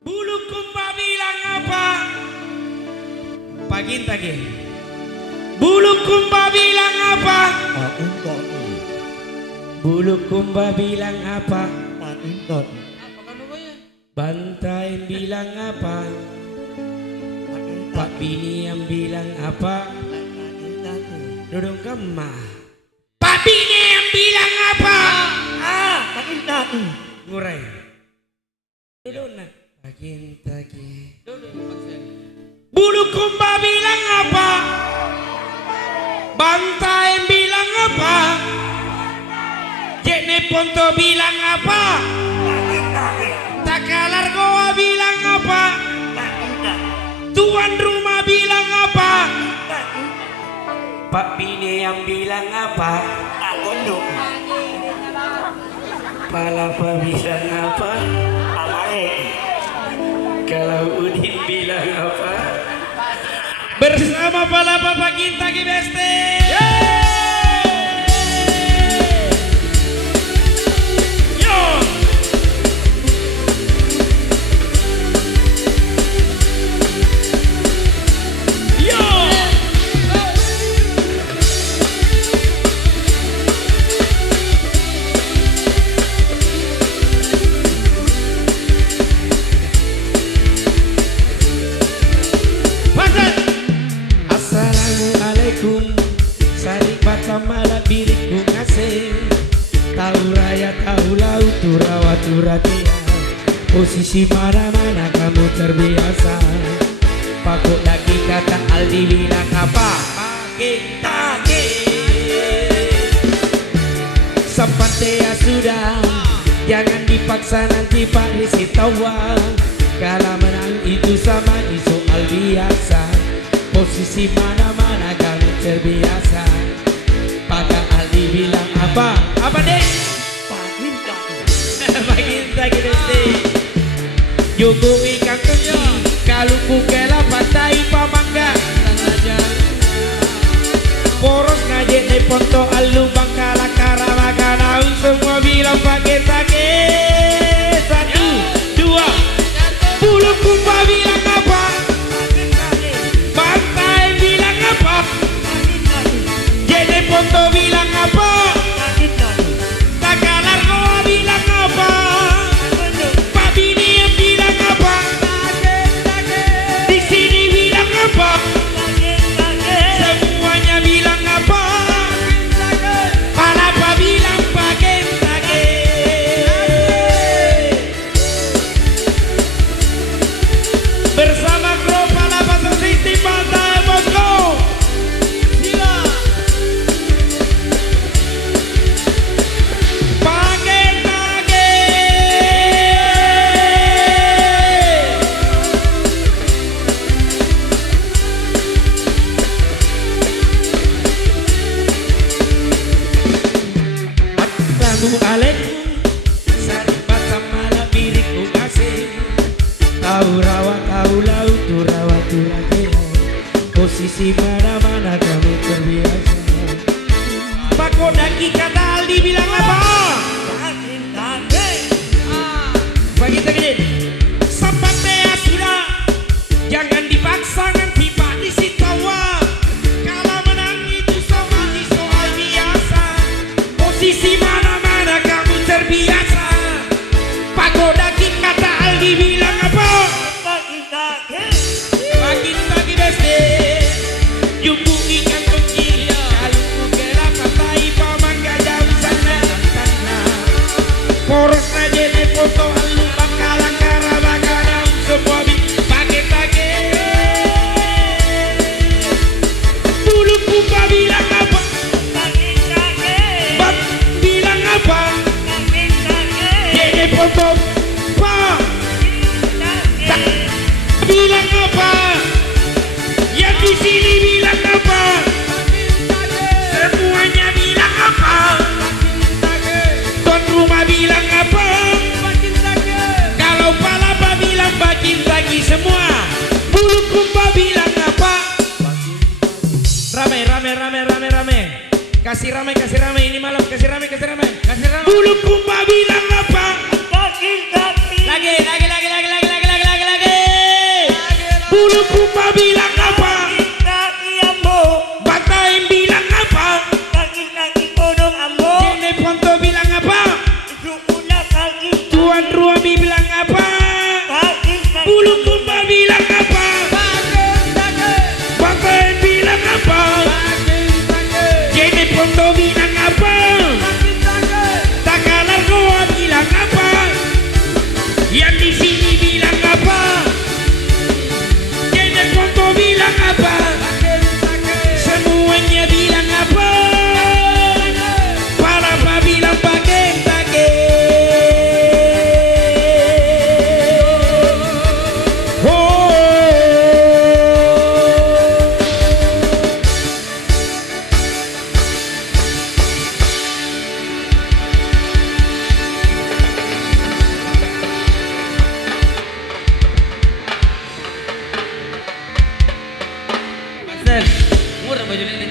Bulu kumba bilang apa? Pagin tagi. Bulu kumba bilang apa? Bulu kumba bilang apa? Bantai bilang apa? Pak Bini yang bilang apa? Dudung kemah. Pak Bini yang bilang apa? Ngurai. Dudung nak. Pagin tagi. Bulu kumba bilang apa? Bantai bilang apa? Jekne Ponto bilang apa? Takalar Goa bilang apa? Tuan rumah bilang apa? Pak Bini yang bilang apa? Palapa bilang apa? Kalau Udin bilang apa? Bersama Palapa Pagin Tagi Beste. Malah diriku ngasih tahu raya tahu laut turawa turatia posisi mana-mana kamu terbiasa pakok lagi kata Aldi bilang apa pagi tagi sepantea sudah jangan dipaksa nanti Pak Risi tawa kalau menang itu sama di soal biasa posisi mana-mana kamu terbiasa. Pada Aldi bilang apa? Apa dek? Pagin tagi besti. Jogo ikan kunci. Kalau kukela pantai pamangga. Poros ngajak di Ponto alu bangkala karamagana. Semua bilang pagin tagi. 1, 2. Bulu kumba bilang apa? Pantai bilang apa? Jene Ponto bilang apa? Takalar Goa bilang apa? Pak Bini yang bilang apa? Di sini bilang apa? Semuanya bilang apa? Palapa bilang Pagin Tagi. Bersama grup Palapa Sosisti Pantai Bosco. Assalamualaikum Saribat sama diriku kasih tahu rawa tahu laut turawa turatia posisi mana-mana kamu terbiasa Pak Kodaki kata Aldi bilang apa? Pagin tagi sepantea sudah jangan dipaksa nanti Pak Risi tawa kalau menang itu sama di soal biasa posisi mana-mana kamu terbiasa Pak Kodaki kata Aldi bilang apa? Pagin tagi besti. Jumbo ikan kecil kalau kukela pantai pamangga jauh sana poros aja di Ponto alu bangkalang karabagana semua pagin tagi. Bulu kumba bilang apa? Bab bilang apa? Jene Ponto Pak bilang apa? Yang di sini bilang apa? Semuanya bilang apa? Tuan rumah bilang apa? Kalau Palapa bilang Pagin Tagi semua. Bulu kumba bilang apa? Rame. Kasih rame ini malam kasih rame. Bulu kumba bilang apa? Lagi. Punten. Murah baju ini